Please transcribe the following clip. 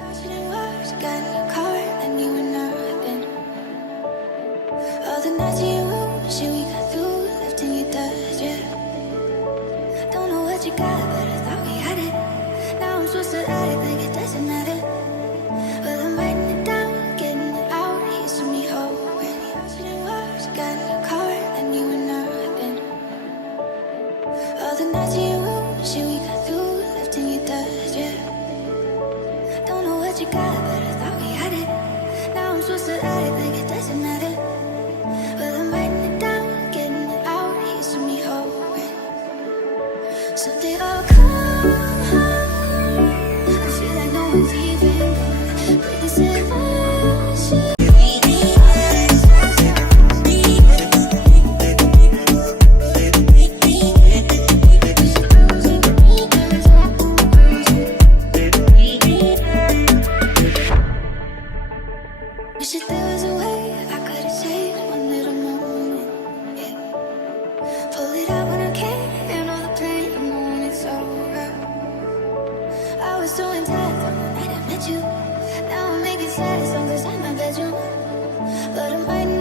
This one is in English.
Shouldn't words, got in your car, and you were nothing. All the nights in your room, shit we got through, left in your dust, yeah. Don't know what you got, but I thought we had it. Now I'm supposed to act like it doesn't matter. Well, I'm writing it down, getting it out, here's to me hoping. Shouldn't words, got in your car, and you were nothing. All the nights in your room, shit we got through, left in your dust, yeah. Don't know what you got, but I thought we had it. Now I'm supposed to act like it doesn't matter. Well, I'm writing it down, getting it out, here's to me hoping someday I'll come home. I feel like no one's even gone, but this emotion. Wish that there was a way I could have saved one little moment, yeah. Pull it out when I can't handle the pain when it's over. I was so intact on the night I met you. Now I'm making sad songs inside my bedroom, but I'm writing